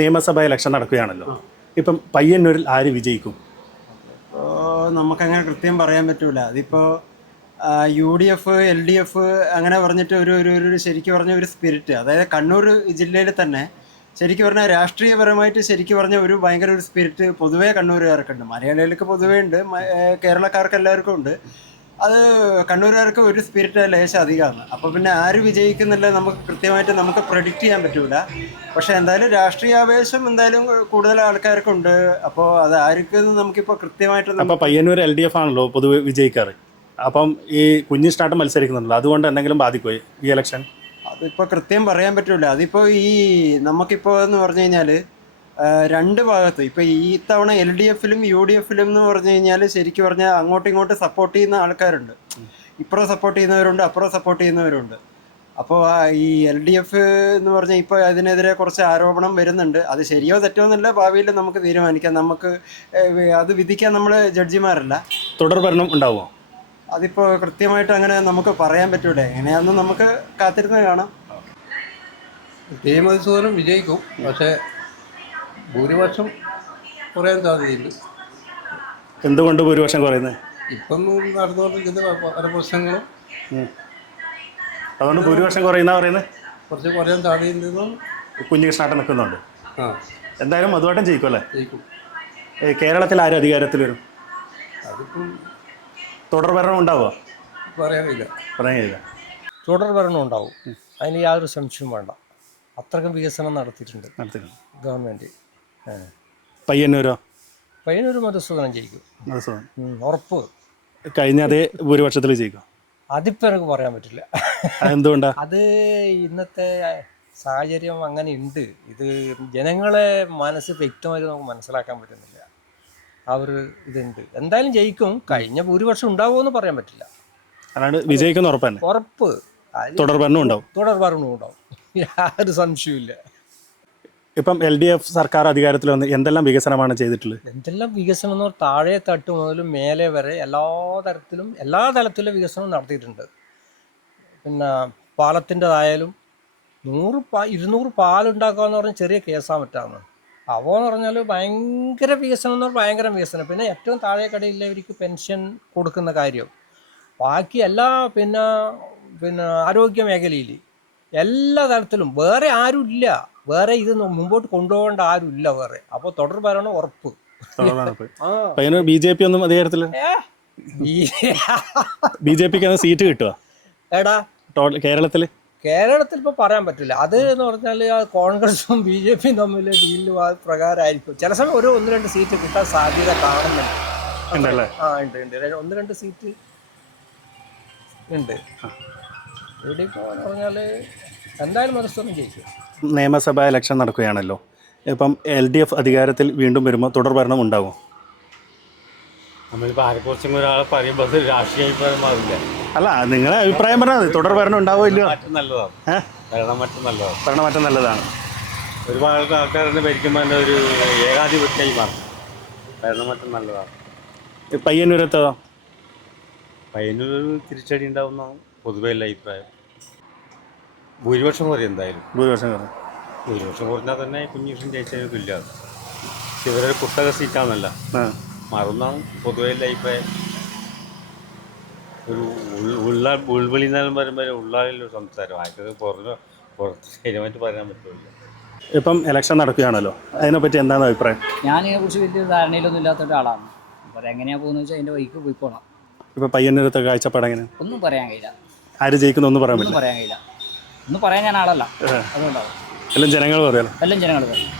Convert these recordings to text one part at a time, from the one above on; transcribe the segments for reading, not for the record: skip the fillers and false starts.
നിയമസഭാ ഇലക്ഷൻ നടക്കുകയാണല്ലോ. ഇപ്പം പയ്യന്നൂരിൽ ആര് വിജയിക്കും? നമുക്കങ്ങനെ കൃത്യം പറയാൻ പറ്റൂല. അതിപ്പോൾ UDF LDF അങ്ങനെ പറഞ്ഞിട്ട് ഒരു ശരിക്കും പറഞ്ഞ ഒരു സ്പിരിറ്റ്, അതായത് കണ്ണൂർ ജില്ലയിൽ തന്നെ ശരിക്കും പറഞ്ഞാൽ രാഷ്ട്രീയപരമായിട്ട് ശരിക്കും പറഞ്ഞ ഒരു ഭയങ്കര ഒരു സ്പിരിറ്റ് പൊതുവേ കണ്ണൂരുകാർക്കുണ്ട്. മലയാളികൾക്ക് പൊതുവേ ഉണ്ട്, കേരളക്കാർക്ക് എല്ലാവർക്കും ഉണ്ട്. അത് കണ്ണൂരുകാർക്ക് ഒരു സ്പിരിറ്റ് ലേശം അധികമാണ്. അപ്പോൾ പിന്നെ ആര് വിജയിക്കുന്നില്ല നമുക്ക് കൃത്യമായിട്ട് നമുക്ക് പ്രഡിക്റ്റ് ചെയ്യാൻ പറ്റൂല. പക്ഷെ എന്തായാലും രാഷ്ട്രീയാവേശം എന്തായാലും കൂടുതൽ ആൾക്കാർക്കുണ്ട്. അപ്പോൾ അത് ആർക്കെന്ന് നമുക്കിപ്പോൾ കൃത്യമായിട്ട് അപ്പോൾ പയ്യന്നൂർ LDF ആണല്ലോ പൊതുവെ വിജയിക്കാറ്. അപ്പം ഈ കുഞ്ഞിഷ്ടാട്ടം മത്സരിക്കുന്നുണ്ടല്ലോ, അതുകൊണ്ട് എന്തെങ്കിലും ബാധിക്കുമോ ഈ ഇലക്ഷൻ? അതിപ്പോൾ കൃത്യം പറയാൻ പറ്റൂല. അതിപ്പോൾ നമുക്കിപ്പോൾ എന്ന് പറഞ്ഞു കഴിഞ്ഞാൽ രണ്ട് ഭാഗത്ത് ഇപ്പോൾ ഈ തവണ LDFലും UDFലും എന്ന് പറഞ്ഞു കഴിഞ്ഞാൽ ശരിക്കും പറഞ്ഞാൽ അങ്ങോട്ടും ഇങ്ങോട്ടും സപ്പോർട്ട് ചെയ്യുന്ന ആൾക്കാരുണ്ട്. ഇപ്പുറം സപ്പോർട്ട് ചെയ്യുന്നവരുണ്ട്, അപ്പുറം സപ്പോർട്ട് ചെയ്യുന്നവരുണ്ട്. അപ്പോൾ ഈ LDF എന്ന് പറഞ്ഞാൽ ഇപ്പോൾ അതിനെതിരെ കുറച്ച് ആരോപണം വരുന്നുണ്ട്. അത് ശരിയോ തെറ്റോ എന്നല്ല, ഭാവിയിൽ നമുക്ക് തീരുമാനിക്കാം. നമുക്ക് അത് വിധിക്കാൻ നമ്മൾ ജഡ്ജിമാരല്ല. തുടർ ഭരണം ഉണ്ടാവുമോ? അതിപ്പോൾ കൃത്യമായിട്ട് അങ്ങനെ നമുക്ക് പറയാൻ പറ്റൂല. എങ്ങനെയാണെന്ന് നമുക്ക് കാത്തിരുന്ന് കാണാം. മധുസൂദനം വിജയിക്കും, പക്ഷേ ഭൂരിപക്ഷം കുറയാൻ സാധ്യതയുണ്ട്. എന്തുകൊണ്ട് ഭൂരിപക്ഷം കുറയുന്നത്? ഇപ്പം നടന്നുകൊണ്ടിരിക്കുന്ന പല പ്രശ്നങ്ങളും അതുകൊണ്ട് ഭൂരിപക്ഷം കുറയുന്ന പറയുന്നത്. കുറച്ച് കുറയാൻ സാധ്യതയുണ്ടെന്നും കുഞ്ഞിഷ്ടാട്ടം നിൽക്കുന്നുണ്ട്. എന്തായാലും മധുവാട്ടം ജയിക്കും അല്ലേ? ജയിക്കും. കേരളത്തിൽ ആരും അധികാരത്തിൽ വരും? അതിപ്പം തുടർ ഭരണം ഉണ്ടാവുക? പറയാൻ കഴിയില്ല. പറയാൻ കഴിയില്ല. തുടർ ഭരണം ഉണ്ടാവും, അതിന് യാതൊരു സംശയവും വേണ്ട. അത്രയ്ക്കും വികസനം നടത്തിയിട്ടുണ്ട് ഗവൺമെൻറ്. പയ്യന്നൂരോ? പയ്യന്നൂർ മധുസൂദനം ജയിക്കും, ഉറപ്പ്. കഴിഞ്ഞ അതേ ഭൂരിപക്ഷത്തിൽ ജയിക്കും? അതിപ്പോൾ എനിക്ക് പറയാൻ പറ്റില്ല. എന്തുകൊണ്ടാ? അത് ഇന്നത്തെ സാഹചര്യം അങ്ങനെ ഉണ്ട്. ഇത് ജനങ്ങളെ മനസ്സ് വ്യക്തമായിട്ട് നമുക്ക് മനസ്സിലാക്കാൻ പറ്റുന്നില്ല. അവർ ഇതുണ്ട്. എന്തായാലും ജയിക്കും. കഴിഞ്ഞ ഭൂരിപക്ഷം ഉണ്ടാവുമെന്ന് പറയാൻ പറ്റില്ല. അല്ലാണ്ട് വിജയിക്കുന്ന ഉറപ്പന്നെ? ഉറപ്പ്. തുടർ ഭരണവും ഉണ്ടാവും? തുടർ ഭരണവും ഉണ്ടാവും, യാതൊരു സംശയമില്ല. ഇപ്പം LDF സർക്കാർ അധികാരത്തിൽ വന്ന് എന്തെല്ലാം വികസനമാണ് ചെയ്തിട്ടുള്ളത്? എന്തെല്ലാം വികസനം എന്ന് പറഞ്ഞാൽ താഴെ തട്ട് മുതൽ മേലെ വരെ എല്ലാ തലത്തിലും വികസനം നടത്തിയിട്ടുണ്ട്. പിന്നെ പാലത്തിൻ്റെതായാലും 200 പാലുണ്ടാക്കുക എന്ന് പറഞ്ഞാൽ ചെറിയ കേസാൻ പറ്റാമെന്ന്. അപ്പോൾ എന്ന് പറഞ്ഞാൽ ഭയങ്കര വികസനം എന്ന് പറഞ്ഞാൽ ഭയങ്കര വികസനം. പിന്നെ ഏറ്റവും താഴെ കടയിലുള്ളവർക്ക് പെൻഷൻ കൊടുക്കുന്ന കാര്യം, ബാക്കി എല്ലാ പിന്നെ ആരോഗ്യ മേഖലയിൽ എല്ലാ തരത്തിലും വേറെ ആരുമില്ല. വേറെ ഇത് മുമ്പോട്ട് കൊണ്ടുപോകേണ്ട ആരുമില്ല വേറെ. അപ്പോൾ തുടർ ഭരണം ഉറപ്പ്. BJP ഒന്നും അധികാരത്തിൽ? BJPക്ക് സീറ്റ് കിട്ടുക എടാ കേരളത്തിൽ? കേരളത്തിൽ ഇപ്പോൾ പറയാൻ പറ്റില്ല. അത് എന്ന് പറഞ്ഞാൽ കോൺഗ്രസും BJPയും തമ്മിൽ ഡീലിൽ പ്രകാരമായിരിക്കും. ചില സമയം 1-2 സീറ്റ് കിട്ടാൻ സാധ്യത കാണുന്നുണ്ട്. ഉണ്ട് 1-2 സീറ്റ് ഉണ്ട്. ഇവിടെ ഇപ്പോൾ എന്ന് പറഞ്ഞാൽ എന്തായാലും മധുസൂദനം ജയിക്കും. നിയമസഭാ ഇലക്ഷൻ നടക്കുകയാണല്ലോ. ഇപ്പം LDF അധികാരത്തിൽ വീണ്ടും വരുമ്പോൾ തുടർ ഭരണം ഉണ്ടാകുമോ? നമ്മളിപ്പോൾ ആരെക്കുറിച്ചും ഒരാളെ പറയുമ്പോൾ അത് രാഷ്ട്രീയ അഭിപ്രായമാവില്ല. അല്ല, നിങ്ങളെ അഭിപ്രായം പറഞ്ഞാൽ മതി. തുടർ ഭരണം ഉണ്ടാവുമോ ഇല്ലയോ? നല്ലതാണ്. ഭരണമാറ്റം നല്ലതാണ്. ഒരുപാട് ആൾക്കാരെ ഭരിക്കുമ്പോൾ തന്നെ ഒരു ഏകാധിപത്യമായി മാറും. ഭരണമാറ്റം നല്ലതാണ്. പയ്യന്നൂരത്തോ? പയ്യന്നൂർ തിരിച്ചടി ഉണ്ടാവുന്നതാണ് പൊതുവെ ഉള്ള അഭിപ്രായം. ഭൂരിപക്ഷം കുറയും എന്തായാലും. ഭൂരിപക്ഷം കുറഞ്ഞാൽ തന്നെ കുഞ്ഞിഷ്ഠൻ ജയിച്ചതിന് തുല്യമാണ്. ഇവരൊരു കുത്തക സീറ്റാണല്ല, മാറുന്നതാണ് പൊതുവെ ഉള്ള അഭിപ്രായം. ഒരു ഉൾവിളി എന്നാലും പറയുമ്പോൾ ഉള്ളാളിലൊരു സംസാരം ആയിട്ട് പുറത്ത് ശരിയായിട്ട് പറയാൻ പറ്റില്ല. ഇപ്പം ഇലക്ഷൻ നടക്കുകയാണല്ലോ, അതിനെപ്പറ്റി എന്താണ് അഭിപ്രായം? ഞാൻ ഇതിനെക്കുറിച്ച് വലിയ ധാരണയിലൊന്നും ഇല്ലാത്ത ഒരാളാണ്. അപ്പോൾ എങ്ങനെയാണ് പോകുന്നത് വെച്ചാൽ അതിൻ്റെ വഴിക്ക് പോയിക്കോളാം. ഇപ്പം പയ്യന്നൂരത്തെ കാഴ്ചപ്പാട് എങ്ങനെ? ഒന്നും പറയാൻ കഴിയില്ല. ആര് ജയിക്കുന്നു ഒന്നും പറയാൻ കഴിയില്ല. ഒന്നും പറയാൻ ഞാൻ ആളല്ല, അതുകൊണ്ടാവും. എല്ലാം ജനങ്ങൾ പറയാം.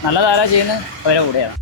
നല്ലതാരാ ചെയ്യുന്നത് അവരെ കൂടെയാണ്.